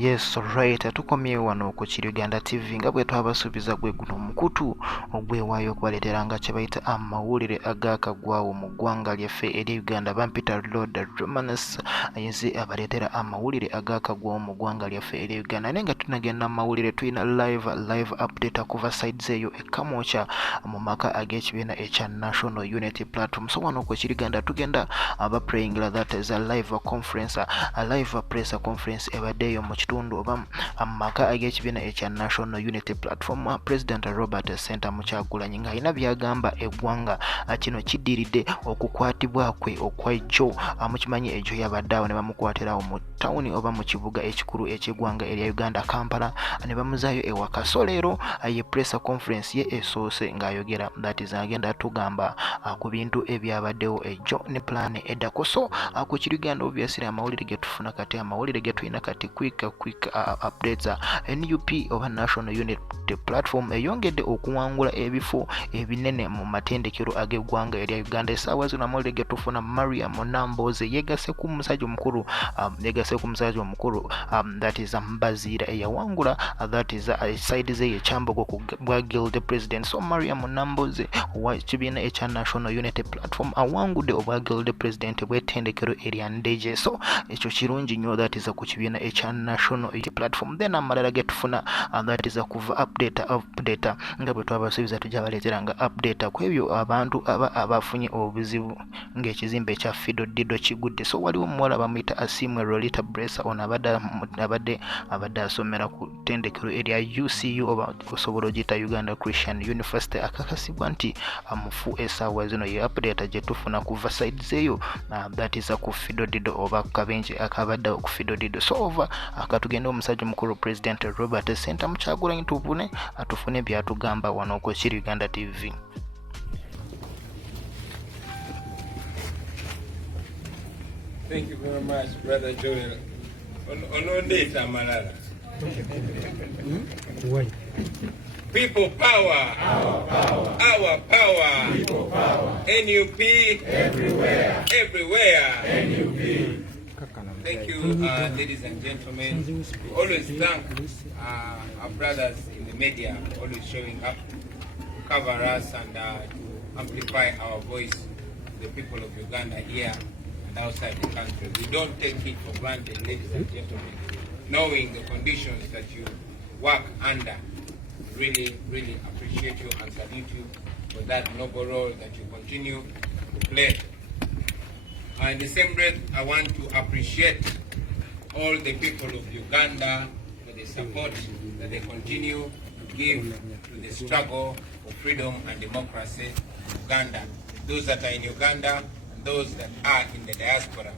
Yes, right. Tukomye wano ku Kili Uganda TV nga bwe twabasuubiza gwe guno omukutu ogwewaayo okubaleeteranga kye bayita amawulire agaakagwawo mu ggwanga lyaffe eri Uganda. Bampita Lord Romanus ayinze abaleetera amawulire agaakagwawo mu ggwanga lyaffe eri Uganda. Naye nga tunagenda mawulire tulina live update kuva sides eyo ekamwokya mu maka ag'ekibiina ekya National Unity Platform. So wano ku Kili Uganda tugenda praying that is a live conference, a live press conference ebaddeyo mu kitundu oba amaka ag'ekibiina ekya National Unity Platform. President Robert Center Muchagulanyi nga alina byagamba eggwanga kino kiddiridde okukwatibwa kwe okw'ejjo. Mukimanyi ejjo yabaddeawo ne bamukwatirawo mu tawuni oba mu kibuga ekikulu eky'eggwanga erya Uganda, Kampala, ne bamuzaayo ewaka. So leero ye press conference ye esoose ng'ayogera that is agenda tugamba ku bintu ebyabaddewo ejjo ne plan eddako. So ku Kili Uganda obviously amawulire getufuna kati, amawulire getulina kati quick updates. NUP oba National Unity Platform eyongedde okuwangula ebifo ebinene mu matendekero ag'eggwanga erya Uganda. Essaawa zino amawulire getufuna Mariam Namboze yeegase ku musajja omukulu that is Mbaziira eyawangula that is side ze ekyambogo ku bwa guild president. So Mariam Namboze wa kibiina ekya National Unity Platform awangudde obwa guild president bw'ettendekero erya Ndeje. So ekyo kirungi nnyo that is ku kibiina ekya National Unity Platform. Then amalala getufuna that is kuva update nga bwe twabasuubiza tujja baleeteranga update ku ebyo abantu abafunye obuzibu ng'ekizimbe ekya Fido Dido kigudde. So waliwo omuwala bamuyita Asimwe Lolita Bresa, ono abadde asomera ku ttendekero erya UCU oba osobola ogiyita Uganda Christian University, akakasibwa nti amufu. Essaawa zino ye update gye tufuna kuva sides eyo that is ku Fido Dido oba kabenje akabaddewo ku Fido Dido. So over akatugenda omusajja omukulu President Robert Center Muchagulanyi atufune byatugamba wano ku Kili Uganda TV. Thank you very much, Brother Jordan. Onondeta malala. People power. Our power. Our power. People power. NUP. Everywhere. Everywhere. NUP. Thank you, ladies and gentlemen. We always thank our brothers in the media always showing up to cover us and to amplify our voice to the people of Uganda here and outside the country. We don't take it for granted, ladies and gentlemen, knowing the conditions that you work under. Really, really appreciate you and salute you for that noble role that you continue to play. In the same breath, I want to appreciate all the people of Uganda for the support that they continue to give to the struggle for freedom and democracy in Uganda. Those that are in Uganda and those that are in the diaspora.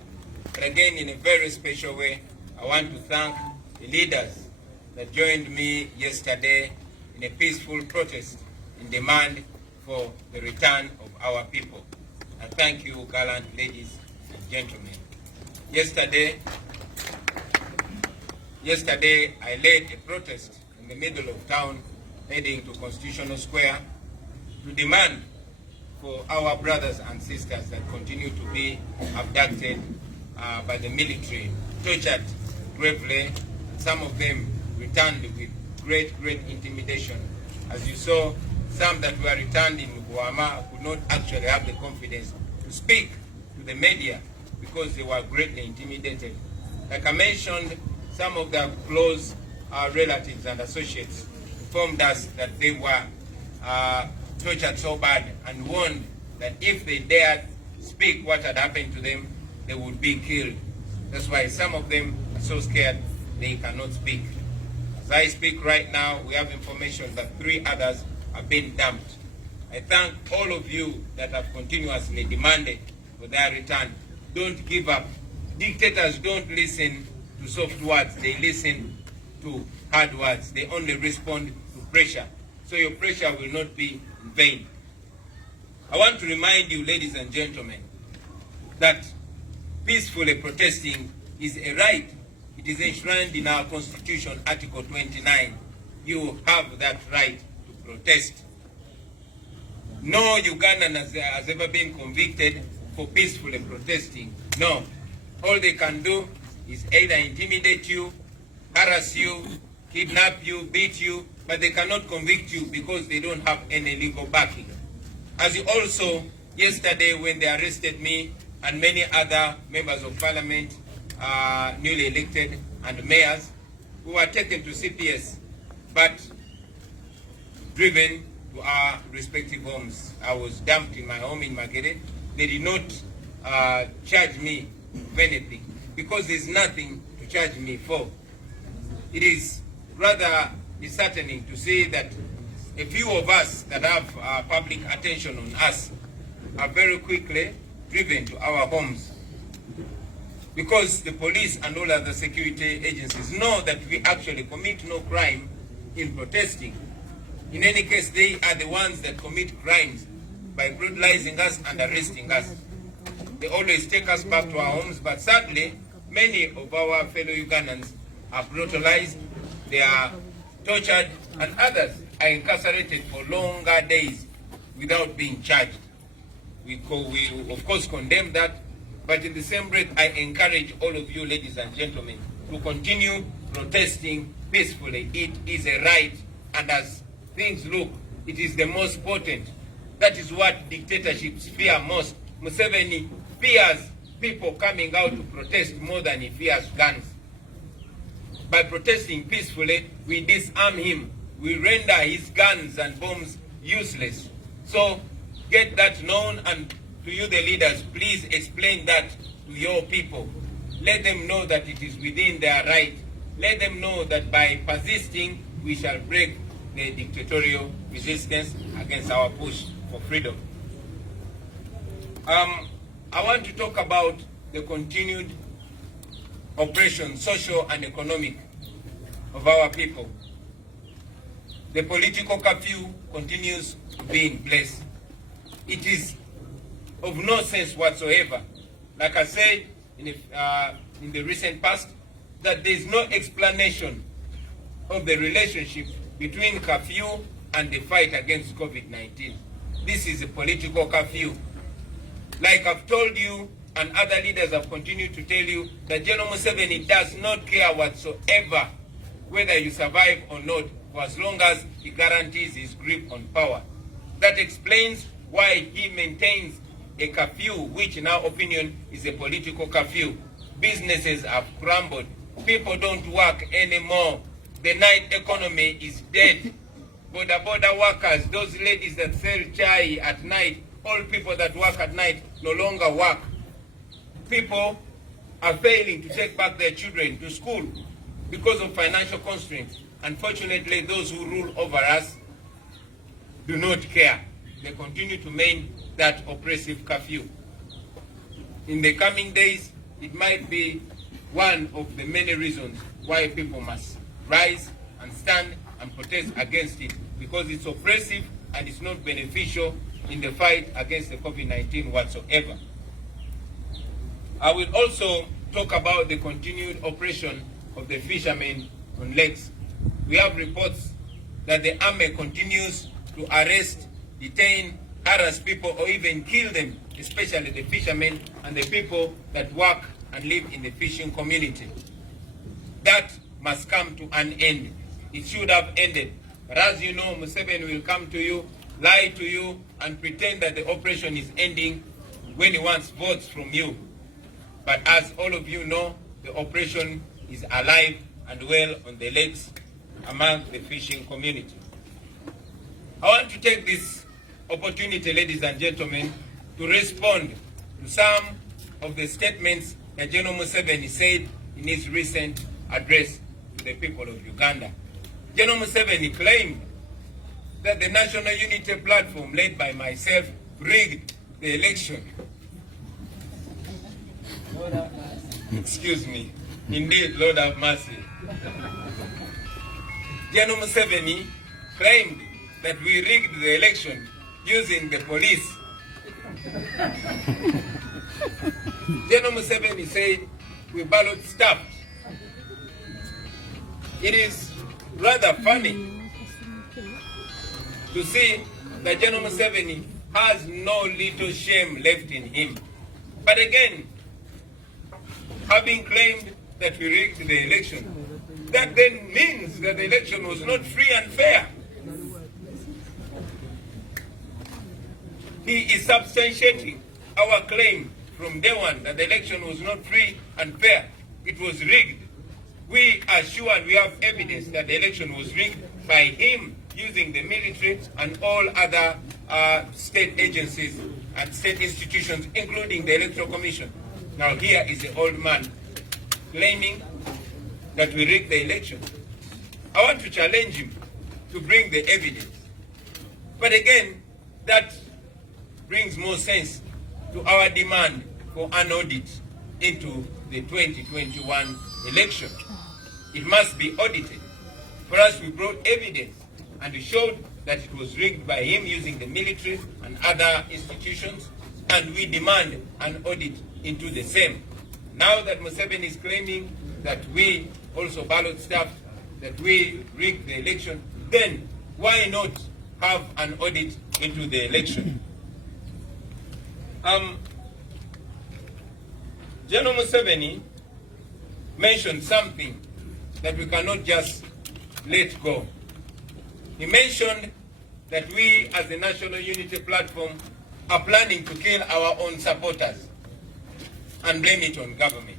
But again, in a very special way, I want to thank the leaders that joined me yesterday in a peaceful protest in demand for the return of our people. And thank you, gallant ladies and gentlemen. Yesterday, I led a protest in the middle of town heading to Constitutional Square to demand for our brothers and sisters that continue to be abducted by the military, tortured gravely, and some of them returned with great intimidation. As you saw, some that were returned in Guama could not actually have the confidence to speak to the media because they were greatly intimidated. Like I mentioned, some of their close relatives and associates informed us that they were tortured so bad and warned that if they dared speak what had happened to them, they would be killed. That's why some of them are so scared they cannot speak. As I speak right now, we have information that 3 others have been dumped. I thank all of you that have continuously demanded for their return. Don't give up. Dictators don't listen to soft words. They listen to hard words. They only respond to pressure. So your pressure will not be in vain. I want to remind you, ladies and gentlemen, that peacefully protesting is a right. It is enshrined in our Constitution, Article 29. You have that right to protest. No Ugandan has ever been convicted for peacefully protesting. No. All they can do is either intimidate you harass you, kidnap you, beat you, but they cannot convict you because they don't have any legal backing. As you also, yesterday when they arrested me and many other members of parliament, newly elected, and mayors, who were taken to CPS, but driven to our respective homes. I was dumped in my home in Magere. They did not charge me of anything because there's nothing to charge me for. It is rather disheartening to see that a few of us that have public attention on us are very quickly driven to our homes because the police and all other security agencies know that we actually commit no crime in protesting. In any case, they are the ones that commit crimes by brutalizing us and arresting us. They always take us back to our homes, but sadly, many of our fellow Ugandans are brutalized, they are tortured, and others are incarcerated for longer days without being charged. We of course condemn that, but in the same breath, I encourage all of you, ladies and gentlemen, to continue protesting peacefully. It is a right, and as things look, it is the most potent. That is what dictatorships fear most. Museveni fears people coming out to protest more than he fears guns. By protesting peacefully, we disarm him. We render his guns and bombs useless. So get that known, and to you the leaders, please explain that to your people. Let them know that it is within their right. Let them know that by persisting, we shall break the dictatorial resistance against our push for freedom. I want to talk about the continued oppression, social and economic, of our people. The political curfew continues to be in place. It is of no sense whatsoever, like I said in the recent past, that there is no explanation of the relationship between curfew and the fight against COVID-19. This is a political curfew. Like I've told you, and other leaders have continued to tell you, that General Museveni does not care whatsoever whether you survive or not, for as long as he guarantees his grip on power. That explains why he maintains a curfew, which in our opinion is a political curfew. Businesses have crumbled. People don't work anymore. The night economy is dead. Border workers, those ladies that sell chai at night, all people that work at night no longer work. People are failing to take back their children to school because of financial constraints. Unfortunately, those who rule over us do not care. They continue to maintain that oppressive curfew. In the coming days, it might be one of the many reasons why people must rise and stand and protest against it, because it's oppressive and it's not beneficial in the fight against the COVID-19 whatsoever. I will also talk about the continued oppression of the fishermen on lakes. We have reports that the army continues to arrest, detain, harass people, or even kill them, especially the fishermen and the people that work and live in the fishing community. That must come to an end. It should have ended. But as you know, Museveni will come to you, lie to you, and pretend that the operation is ending when he wants votes from you. But as all of you know, the operation is alive and well on the lakes among the fishing community. I want to take this opportunity, ladies and gentlemen, to respond to some of the statements that General Museveni said in his recent address to the people of Uganda. General Museveni claimed that the National Unity Platform, led by myself, rigged the election. Excuse me. Indeed, Lord have mercy. General Museveni claimed that we rigged the election using the police. General Museveni said we ballot stuffed. It is rather funny to see that General Museveni has no little shame left in him. But again, having claimed that we rigged the election, that then means that the election was not free and fair. He is substantiating our claim from day one that the election was not free and fair. It was rigged. We are sure and we have evidence that the election was rigged by him using the military and all other state agencies and state institutions, including the Electoral Commission. Now here is the old man claiming that we rigged the election. I want to challenge him to bring the evidence. But again, that brings more sense to our demand for an audit into the 2021 election. It must be audited. For us, we brought evidence and we showed that it was rigged by him using the military and other institutions, and we demand an audit into the same. Now that Museveni is claiming that we also ballot stuffed, that we rigged the election, then why not have an audit into the election? General Museveni mentioned something that we cannot just let go. He mentioned that we as the National Unity Platform are planning to kill our own supporters and blame it on government.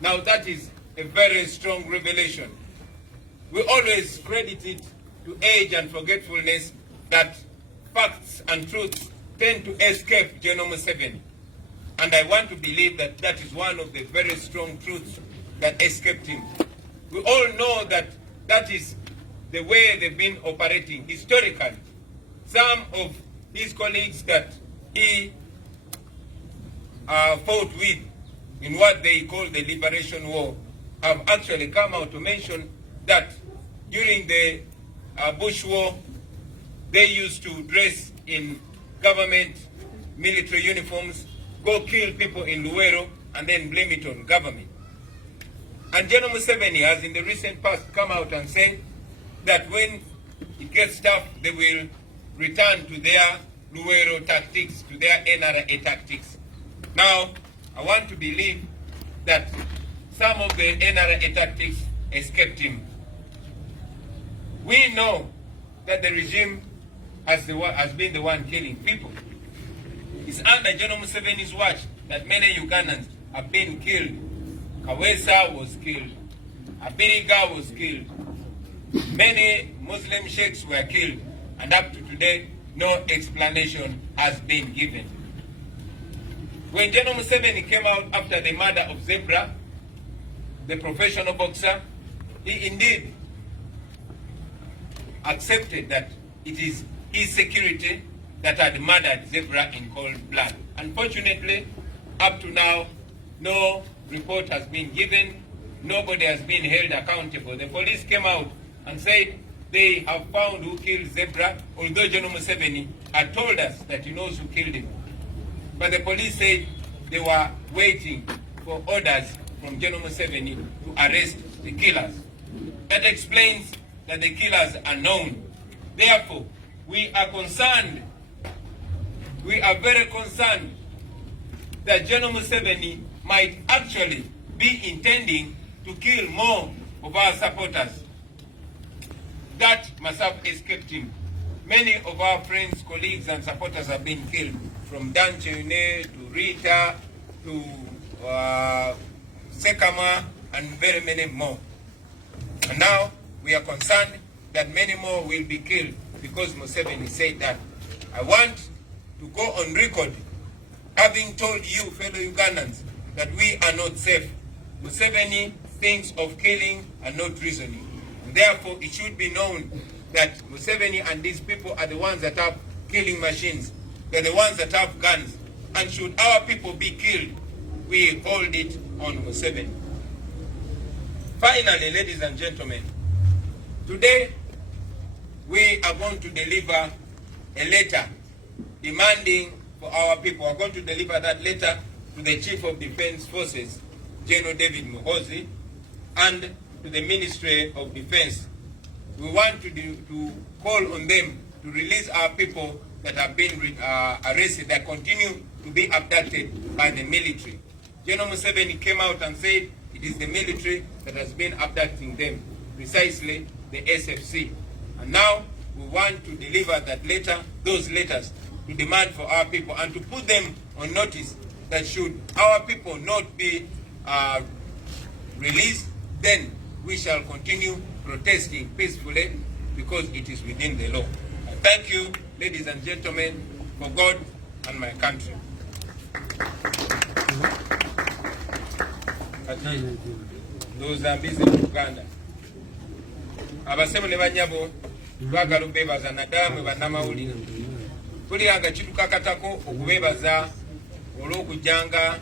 Now that is a very strong revelation. We always credit it to age and forgetfulness that facts and truths tend to escape General Museveni. And I want to believe that that is one of the very strong truths that escaped him. We all know that that is the way they've been operating historically. Some of his colleagues that he fought with in what they call the Liberation War have actually come out to mention that during the Bush War, they used to dress in government military uniforms, go kill people in Luwero, and then blame it on government. And General Museveni has in the recent past come out and said that when it gets tough, they will return to their Luwero tactics, to their NRA tactics. Now, I want to believe that some of the NRA tactics escaped him. We know that the regime has been the one killing people. It's under General Museveni's watch that many Ugandans have been killed. Kawesa was killed. Abiriga was killed. Many Muslim sheikhs were killed. And up to today, no explanation has been given. When General Museveni came out after the murder of Zebra, the professional boxer, he indeed accepted that it is his security that had murdered Zebra in cold blood. Unfortunately, up to now, no report has been given. Nobody has been held accountable. The police came out and said they have found who killed Zebra, although General Museveni had told us that he knows who killed him. But the police said they were waiting for orders from General Museveni to arrest the killers. That explains that the killers are known. Therefore, we are concerned, we are very concerned that General Museveni might actually be intending to kill more of our supporters. That must have escaped him. Many of our friends, colleagues, and supporters have been killed, from Dan Cheune to Rita to Sekama and very many more. And now we are concerned that many more will be killed because Museveni said that. I want to go on record having told you, fellow Ugandans, that we are not safe. Museveni thinks of killing and not reasoning. And therefore, it should be known that Museveni and these people are the ones that have killing machines. They're the ones that have guns. And should our people be killed, we hold it on Museveni. Finally, ladies and gentlemen, today we are going to deliver a letter demanding for our people. We're going to deliver that letter to the Chief of Defense Forces, General David Muhoozi, and to the Ministry of Defense. We want to call on them to release our people that have been arrested, that continue to be abducted by the military. General Museveni came out and said it It is the military that has been abducting them, precisely the SFC. And now we want to deliver that letter, those letters, to demand for our people and to put them on notice that should our people not be released, then we shall continue protesting peacefully because it is within the law. I thank you, ladies and gentlemen, for God and my country. Those are busy in Uganda. Abasemu ne banyabo twagala bebaza nadamu bannamawulire. Kuliranga kitukakatako okubebaza olw'okujjanga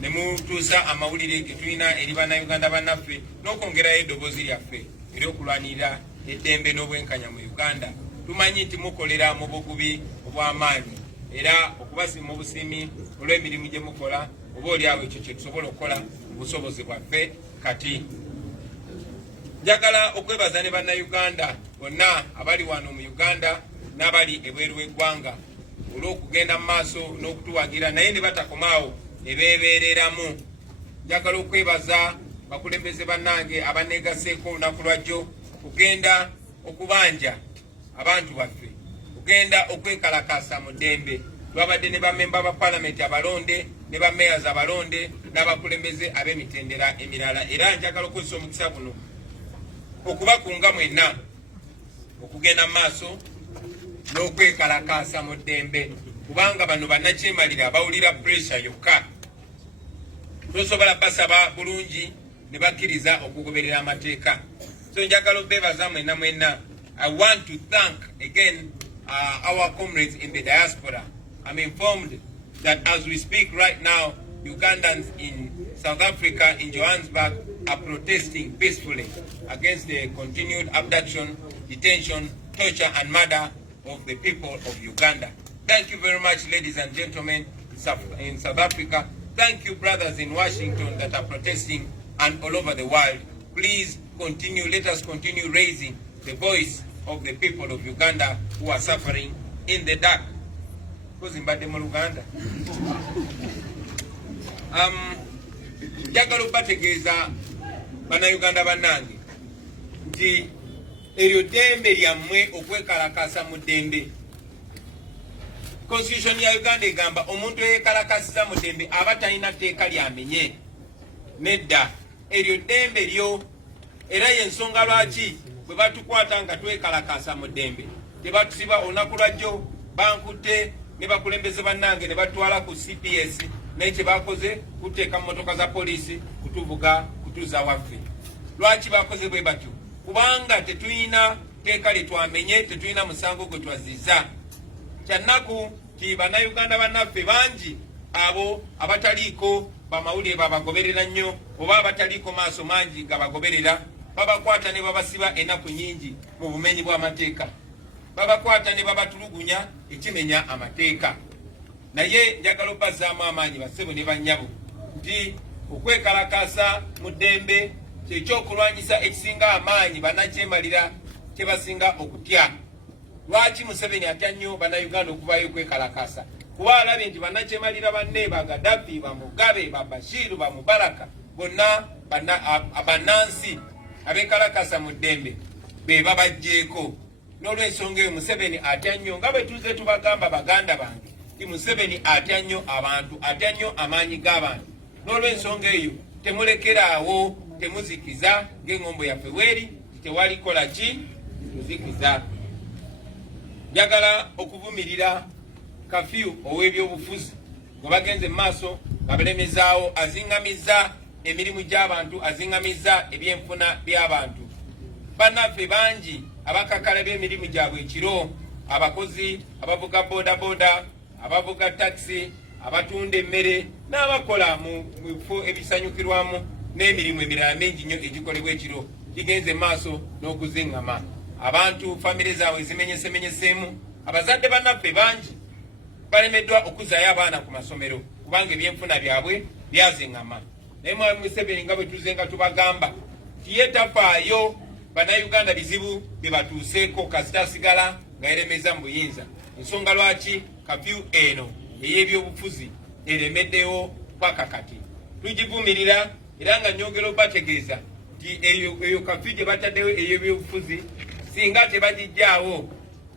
ne mutuusa amawulire ge tulina eri bannayuganda bannaffe n'okwongerayo eddoboozi lyaffe ery'okulwanirira eddembe n'obwenkanya mu Uganda. Tumanyi nti mukolera mu bugubi obw'amaanyi era okubasiima obusiimi olw'emirimu gye mukola oba oliawo ekyo kye tusobola okukola mu busobozi bwaffe. Kati njagala okwebaza ne bannayuganda bonna abali wano mu Uganda n'abali ebweru w'eggwanga olw'okugenda mu maaso n'okutuwagira naye ne batakomaawo ne beebeereramu. Njagala okwebaza bakulembeze bannange abaneegaseeko olunaku lwajjo kugenda okubanja abantu baffe, kugenda okwekalakaasa mu ddembe. Twabadde ne bamemba ba palamenti abalonde ne bameyazi abalonde n'abakulembeze ab'emitendera emirala, era njagala okukozesa omukisa guno okubakunga mwenna okugenda mu maaso n'okwekalakaasa mu ddembe, kubanga bano bannakyemalira abawulira pressure yokka. Tosobola basaba bulungi ne bakkiriza okugoberera amateeka. So njagala obebaza mwenna mwenna. I want to thank again our comrades in the diaspora. I'm informed that as we speak right now, Ugandans in South Africa, in Johannesburg, are protesting peacefully against the continued abduction, detention, torture and murder of the people of Uganda. Thank you very much, ladies and gentlemen in South Africa. Thank you, brothers in Washington that are protesting and all over the world. Please continue, let us continue raising the voice of the people of Uganda who are suffering in the dark. Njagala okubategeeza bannayuganda bannange nti eryo ddembe lyammwe okwekalakasa mu ddembe. Constitution ya Uganda egamba omuntu eyekalakasiza mu ddembe aba talina tteeka lyamenye. Nedda, eryo ddembe lyo, era y'ensonga lwaki bwe batukwata nga twekalakasa mu ddembe tebatusiba. Olunaku lwajjo bankutte ne bakulembeze bannange ne batwala ku CPS, naye kye bakoze kuteeka mu motoka za poliisi kutuvuga kutuuza waffe. Lwaki bakoze bwe batyo? Kubanga tetulina tteeka lye twamenye, tetulina musango gwe twaziza. Kyannaku ti bannayuganda bannaffe bangi abo abataliiko bamawulire babagoberera nnyo oba abataliiko maaso mangi nga bagoberera, babakwata ne babasiba ennaku nyingi mu bumenyi bw'amateeka, babakwata ne babatulugunya ekimenya amateeka. Naye njagala obbazaamu amaanyi bassebo ne bannyabo nti okwekalakaasa mu ddembe kyekyokulwanyisa ekisinga amaanyi bannakyemalira kye basinga okutya. Lwaki Museveni atya nnyo bannayuganda okuvaayo okwekalakaasa? Kuba alabye nti bannakyemalira banne ba Gaddafi, ba Mugabe, ba Bashiru, ba Mubaraka bonna bannansi abekalakasa mu ddembe be babagjeeko. N'olw'ensonga eyo Museveni atya nnyo, nga bwe tuze tubagamba baganda bange ti Museveni atya nnyo abantu, atya nnyo amaanyi g'abantu. N'olw'ensonga eyo temulekeraawo, temuzikiza ng'engombo yaffe weeri, tewali kola ki muzikiza. Njagala okuvumirira kafyu ow'ebyobufuzi gwe bagenze mu maaso nga balemezaawo, aziŋŋamizza emirimu gy'abantu, aziŋŋamizza ebyenfuna by'abantu. Bannaffe bangi abakakala b'emirimu gyabwe ekiro, abakozi abavuga bodaboda, abavuga takisi, abatunda emmere n'abakola mu bifo ebisanyukirwamu n'emirimu emirala mingi nnyo egikolebwa ekiro, kigenze maaso n'okuziŋŋama. Abantu famire zaabwe zimenyesemenyeseemu. Abazadde bannaffe bangi balemeddwa okuzaayo abaana ku masomero kubanga ebyenfuna byabwe byaziŋŋama. Naye Mwami Museveni nga bwe tuze nga tubagamba ti ye tafaayo bannayuganda bizibu bye batuuseeko kasita asigala nga yeremeza mu buyinza. Ensonga lwaki kafyu eno ey'ebyobufuzi eremeddewo paka kati. Tugivumirira era nga nyongera obategeeza nti eyo kafi gye bataddewo ey'ebyobufuzi singa tebagijjaawo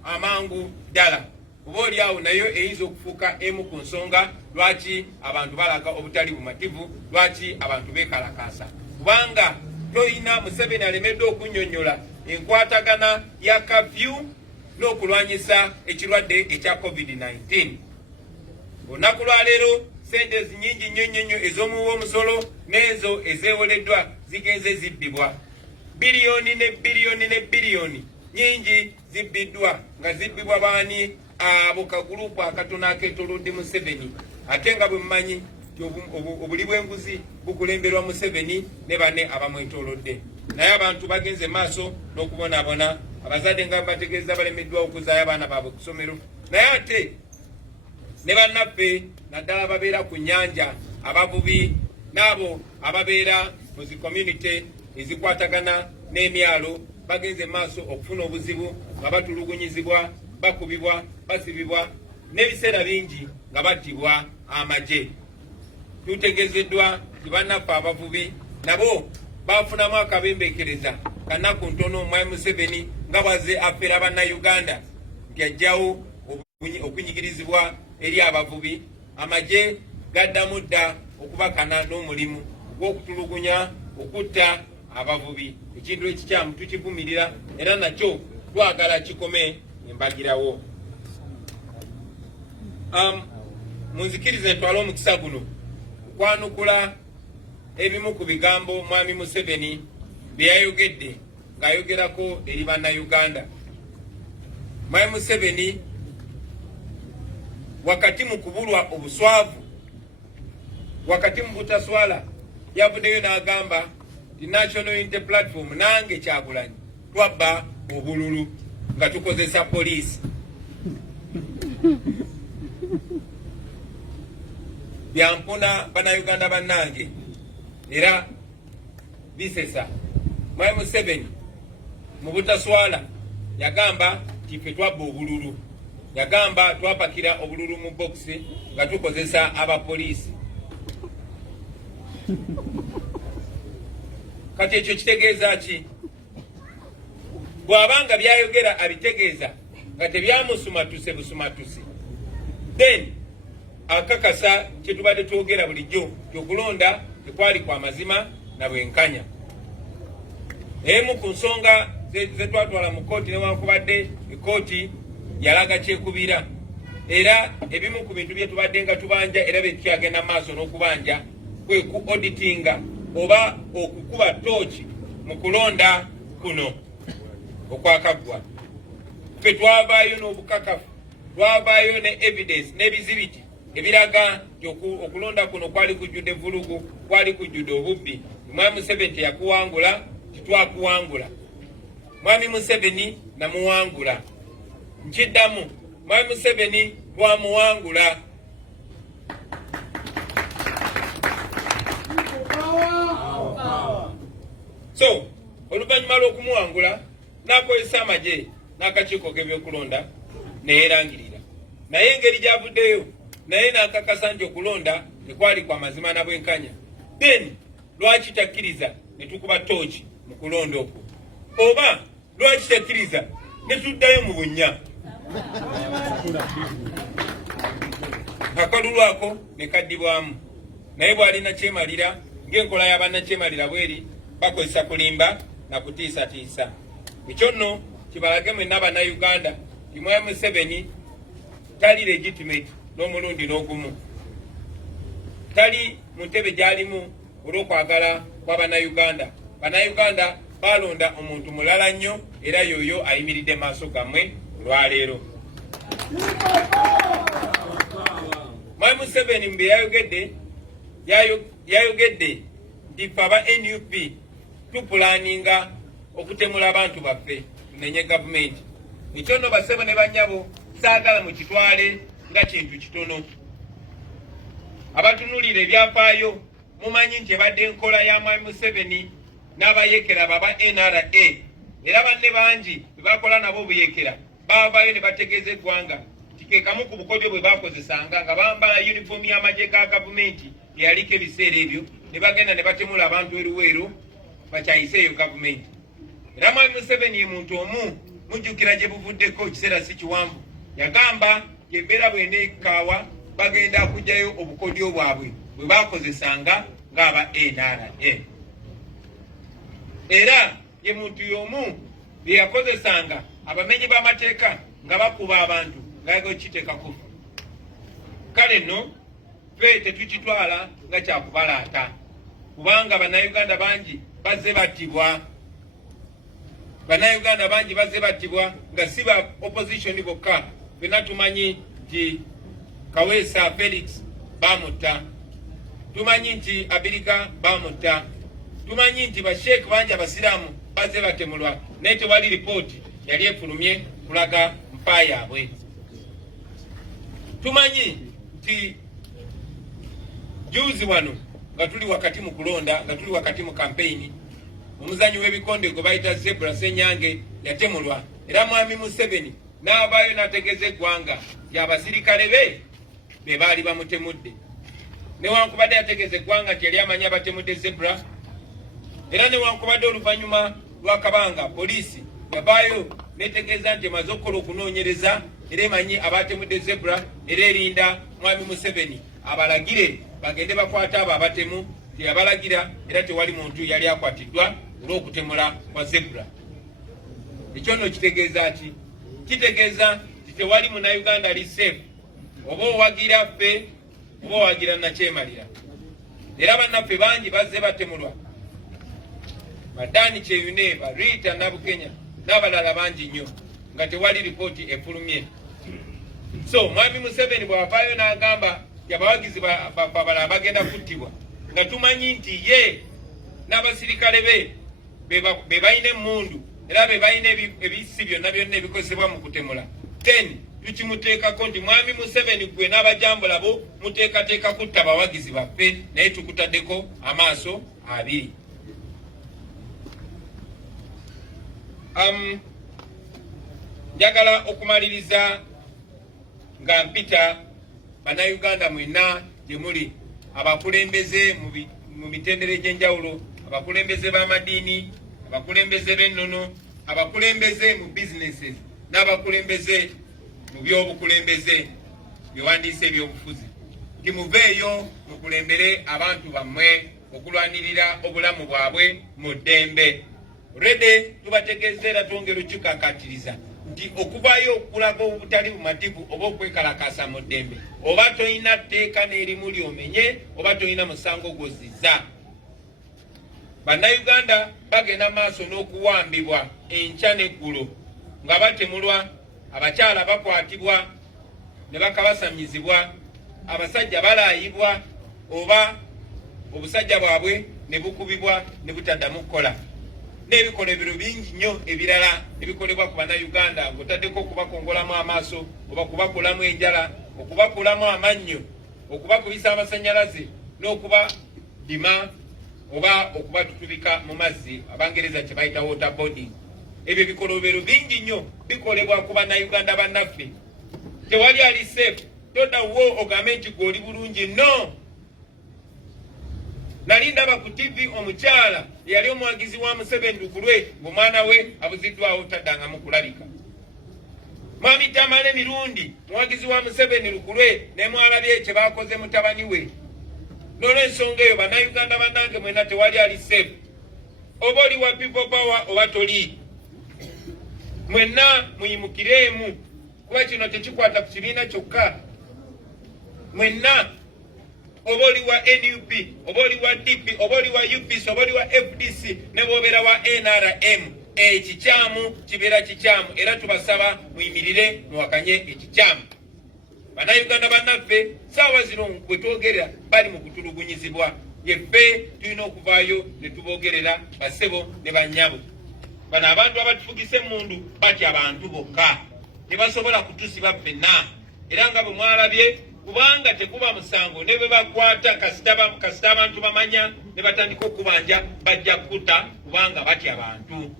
amangu ddala oba oliawo nayo eyinza okufuuka emu ku nsonga lwaki abantu balaga obutali bumativu, lwaki abantu beekalakaasa. Kubanga toyina Museveni alemeddwe okunnyonnyola enkwatagana ya kafyu n'okulwanyisa ekirwadde ekya COVID-19. Olunaku lwa leero sente nyingi nnyo ez'omuwa omusolo n'ezo ezeewoleddwa zigenze zibbibwa. Biliyoni ne biliyoni nyingi zibbiddwa nga zibbibwa baani abo kagurupu akatono akeetolodde Museveni. Ate nga bwe mumanyi obuli bw'enguzi bukulemberwa Museveni ne banne abamwetoolodde. Naye abantu bagenze maaso n'okubonaabona, abazadde nga bategeeza balemeddwa okuzaayo abaana baabwe ku ssomero. Naye ate ne bannaffe naddala ababeera ku nnyanja, abavubi n'abo ababeera mu zi community ezikwatagana n'emyalo bagenze maaso okufuna obuzibu nga batulugunyizibwa, bakubibwa, basibibwa, n'ebiseera bingi nga battibwa amagye. Tutegeezeddwa nti bannaffe abavubi nabo bafunamu akabembeekereza kanaku ntono Mwami Museveni nga bwazze afera bannayuganda nti ajjawo okunyigirizibwa eri abavubi. Amagye gaddamu dda okubakana n'omulimu gw'okutulugunya, okutta abavubi. Ekintu ekikyamu tukivumirira era nakyo twagala kikome embagirawo. Munzikirize ntwale omukisa guno okwanukula ebimu ku bigambo Mwami Museveni bye yayogedde ng'ayogerako eri bannayuganda. Mwami Museveni wakati mu kubulwa obuswavu, wakati mu butaswala, yavuddeyo n'agamba ti National Unity Platform nange Kyagulanyi twabba obululu nga tukozesa poliisi. Byampuna bannayuganda bannange era bisesa. Mwami Museveni mu butaswala yagamba ti ffe twabba obululu, yagamba twapakira obululu mu bokisi nga tukozesa abapoliisi. Kati ekyo kitegeeza ki? Bw'abanga byayogera abitegeeza nga tebyamusumatuse busumatuse, then akakasa kyetubadde twogera bulijjo kyokulonda tekwali kwa mazima na bwenkanya. Emu ku nsonga zetwatwala mu kooti newankubadde ekooti yalaga kyekubira, era ebimu ku bintu bye tubadde nga tubanja era byetukyagenda maaso n'okubanja kwe ku auditinga oba okukuba tooki mu kulonda kuno okwakaggwa. Ffe twavaayo n'obukakafu, twavaayo ne evidence n'ebizibiti ebiraga nti okulonda kuno kwali kujjudde vulugu, kwali kujjudde obubbi. Mwami Museveni teyakuwangula, titwakuwangula. Mwami Museveni namuwangula. Nkiddamu, Mwami Museveni twamuwangula. So oluvannyuma lw'okumuwangula n'akozesa amagye n'akakiiko k'ebyokulonda neerangirira, naye engeri gy'avuddeyo naye n'akakasa nti okulonda tekwali kwa mazima na bwenkanya. Then lwaki takkiriza ne tukuba tooki mu kulonda okwo? Oba lwaki takkiriza ne tuddayo mu bunnya? Akalulu ako ne kaddibwamu, naye bw'alina kyemalira ng'enkola y'abannakyemalira bweri, bakozesa kulimba na kutiisatiisa. Ekyo nno kibalage mwenna bannayuganda ti Mwami Museveni tali legitimate n'omulundi n'ogumu, tali mu ntebe gy'alimu olw'okwagala kwa bannayuganda. Bannayuganda balonda omuntu mulala nnyo era y'oyo ayimiridde maaso gammwe olwaleero. Mwami Museveni mu bye yayogedde nti ffe aba NUP tupulaninga okutemula abantu baffe tunenye gavumenti. Ekyo nno basebo ne bannyabo saagala mu kitwale nga kintu kitono. Abatunulira ebyafaayo mumanyi nti ebadde enkola ya Mwami Museveni n'abayekera baba NRA, era banne bangi bwe bakola nabo obuyekera baavaayo ne bategeeza eggwanga nti ke kamu ku bukodyo bwe bakozesanga nga bambala yunifoomu y'amagye ga gavumenti eyaliko ebiseera ebyo ne bagenda ne batemula abantu eruweero bakyayiseeyo gavumenti. Era Mwami Museveni ye muntu omu mujjukira gye buvuddeko kiseera si kiwanvu yagamba embeera bw'eneekaawa bagenda kugyayo obukodyo bwabwe bwe bakozesanga ng'aba NRA. Era ye muntu y'omu bye yakozesanga abamenyi b'amateeka nga bakuba abantu ng'ayagala okukiteekako. Kale nno ffe tetukitwala nga kyakubalaata kubanga bannayuganda bangi bazze battibwa. Bannayuganda bangi bazze battibwa nga si ba opposition bokka. Ffenna tumanyi nti Kaweesa Felix bamutta, tumanyi nti Abiriga bamutta, tumanyi nti basheek bangi abasiraamu bazze batemulwa naye tewali lipooti yali efulumye kulaga mpa yaabwe. Tumanyi nti juzi wano nga tuli wakati mu kulonda, nga tuli wakati mu campaign, omuzanyi w'ebikonde gwe bayita Zebra Senyange yatemulwa. Era Mwami Museveni n'avaayo n'ategeeza eggwanga nti abasirikale be baali bamutemudde. Newankubadde yategeeza eggwanga nti yali amanyi abatemudde Zebra, era newankubadde oluvannyuma lwa Kabanga poliisi yavaayo n'etegeeza nti emaze okukola okunoonyereza era emanyi abatemudde Zebra, era erinda Mwami Museveni abalagire bagende bakwata abo abatemu. Teyabalagira era tewali muntu yali akwatiddwa olw'okutemula kwa Zebra. Ekyo nno kitegeeza ki? Kitegeeza nti tewali Munnayuganda ali safe, oba owagira ffe oba owagira nakyemalira. Era bannaffe bangi bazze batemulwa, Madani Kyeyune, Rita Nabukenya n'abalala bangi nnyo nga tewali lipooti efulumye. So Mwami Museveni bw'avaayo n'agamba abawagizi balala bagenda kuttibwa, nga tumanyi nti ye n'abasirikale be balina emmundu era be balina ebisi byonna byonna ebikozesebwa mu kutemula. Then tukimuteekako nti Mwami Museveni gwe n'abajambula bo muteekateeka kutta abawagizi baffe, naye tukutaddeko amaaso abiri. Njagala okumaliriza nga mpita Bannayuganda mwenna gye muli, abakulembeze mu mitendera egy'enjawulo, abakulembeze b'amadiini, abakulembeze b'ennono, abakulembeze mu businesses n'abakulembeze mu by'obukulembeze byewandiise ebyobufuzi, nti muveeyo mukulembere abantu bammwe okulwanirira obulamu bwabwe mu ddembe. Rede tubategeeza era twongera okukikakatiriza nti okuvaayo okulaga obutali bumativu oba okwekalakasa mu ddembe, oba toyina tteeka n'erimu lyomenye, oba toyina musango gw'ozizza. Bannayuganda bagenda maaso n'okuwambibwa enkya n'eggulo nga batemulwa, abakyala bakwatibwa ne bakabasamizibwa, abasajja balaayibwa oba obusajja bwabwe ne bukubibwa ne butaddamu kukola. N'ebikolebero bingi nnyo ebirala ebikolebwa ku Bannayuganda, ng'otaddeko okubakongolamu amaaso, oba kubakulamu enjala, okubakulamu amannyo, okubakubisa amasannyalaze, n'okubadima oba okubatutubika mu mazzi, Abangereza kye bayita waterboarding. Ebyo ebikolobero bingi nnyo bikolebwa ku Bannayuganda bannaffe. Tewali ali safe. Toddawo ogambe nti gw'oli bulungi, no. Nali ndaba ku TV omukyala yali omuwagizi wa Museveni lukulwe ng'omwana we abuziddwawo taddangamu kulabika. Mwami tamale mirundi muwagizi wa Museveni lukulwe ne mwalabye kye baakoze mutabani we. N'olw'ensonga eyo Bannayuganda bannange mwenna tewali ali safe. Oba oli wa people power oba toli, mwenna muyimukireemu kuba kino tekikwata ku kibiina kyokka. Mwenna oba oli wa NUP, oba oli wa DP, oba oli wa UPC, oba oli wa FDC, ne bw'obeera wa NRM, ekikyamu kibeera kikyamu, era tubasaba muyimirire muwakanye ekikyamu. Bannayuganda bannaffe saawa zino bwe twogerera bali mu kutulugunyizibwa, yeffe tulina okuvaayo ne tuboogerera bassebo ne bannyabo. Bano abantu abatufugisa emmundu batya abantu bokka, tebasobola kutusiba ffenna, era nga bwe mwalabye kubanga tekuba musango ne bwe bakwata kasita abantu bamanya ne batandika okubanja bajja kutta kubanga batya abantu.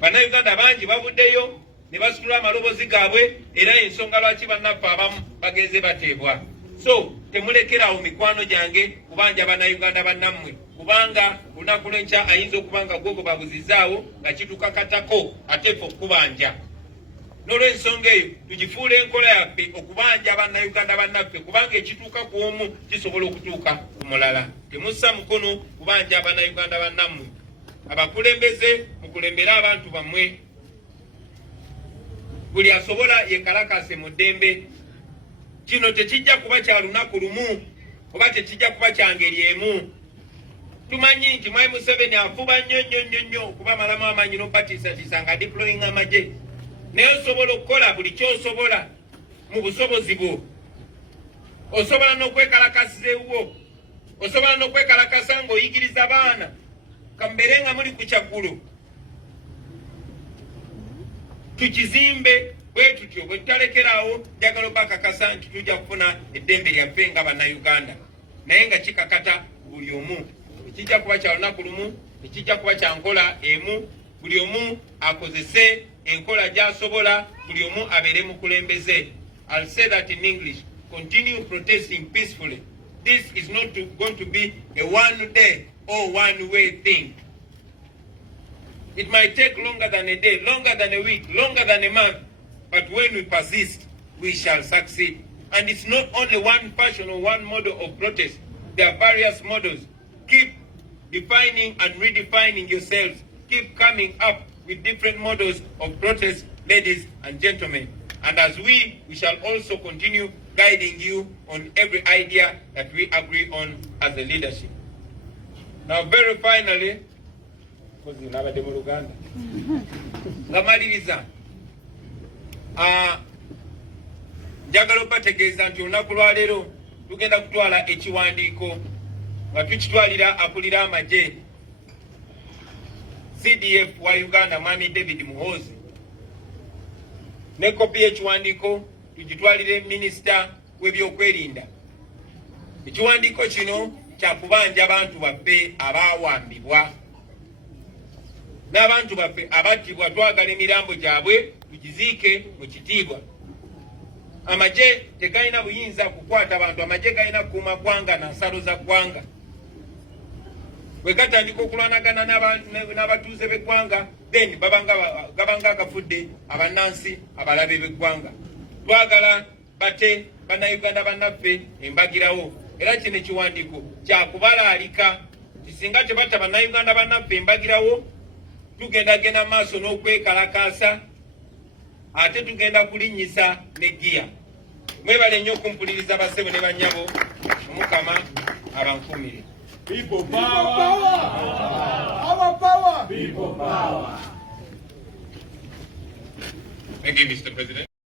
Bannayuganda bangi bavuddeyo ne basitula amalobozi gaabwe, era ensonga lwaki bannaffe abamu bagenze bateebwa. So temulekerawo mikwano gyange kubanja bannayuganda bannammwe, kubanga olunaku lw'enkya ayinza okubanga gwogo babuzizaawo nga kituuka katako ate ffe okubanja. N'olw'ensonga eyo tugifuula enkola yaffe okubanja bannayuganda bannaffe, kubanga ekituuka ku omu kisobola okutuuka ku mulala. Temussa mukono kubanja bannayuganda bannammwe. Abakulembeze mukulembere abantu bammwe, buli asobola yekalakase mu ddembe. Kino tekijja kuba kya lunaku lumu oba tekijja kuba kya ngeri emu. Tumanyi nti Mwai Museveni afuba nnyo okuba malamu amaanyi n'opatiisatiisa nga deploying amagye, naye osobola okukola buli kyosobola mu busobozi bwo. Osobola n'okwekalakasiza ewuwo, osobola n'okwekalakasa ng'oyigiriza baana kambeere nga muli ku kyaggulu. Tukizimbe bwe tutyo, bwe tutalekerawo njagala obakakasa nti tujja kufuna eddembe lyaffe nga bannayuganda, naye nga kikakata buli omu. Tekijja kuba kya lunaku lumu, tekijja kuba kya nkola emu. Buli omu akozese enkola gy'asobola, buli omu abeere mukulembeze. I'll say that in English. Continue protesting peacefully. This is not going to be a one day or one way thing. It might take longer than a day, longer than a week, longer than a month, but when we persist, we shall succeed. And it's not only one fashion or one model of protest. There are various models. Keep defining and redefining yourselves. Keep coming up with different models of protest, ladies and gentlemen. And as we shall also continue guiding you on every idea that we agree on as a leadership. Now, very finally, ngamaliriza, njagala okubategeeza nti olunaku lwaleero tugenda kutwala ekiwandiiko nga tukitwalira akulira amagye CDF wa Uganda, Mwami David Muhoozi, ne kopi y'ekiwandiiko tugitwalire minisita w'ebyokwerinda. Ekiwandiiko kino kya kubanja abantu baffe abaawambibwa n'abantu baffe abattibwa. Twagala emirambo gyabwe tugiziike mu kitiibwa. Amagye tegalina buyinza kukwata abantu, amagye galina kukuuma ggwanga na nsalo za ggwanga. Bwe gatandika okulwanagana n'abatuuze b'eggwanga, then gabanga agafudde abannansi abalabe b'eggwanga. Twagala bate bannayuganda bannaffe embagirawo, era kino ekiwandiiko kya kubalaalika nti singa tebatta bannayuganda bannaffe embagirawo, tugendagenda maaso n'okwekalakaasa, ate tugenda kulinnyisa ne giya. Mwebale nnyo okumpuliriza bassebo ne bannyabo, Omukama abankuumire. People power! Our power! People power! Thank you, Mr. President.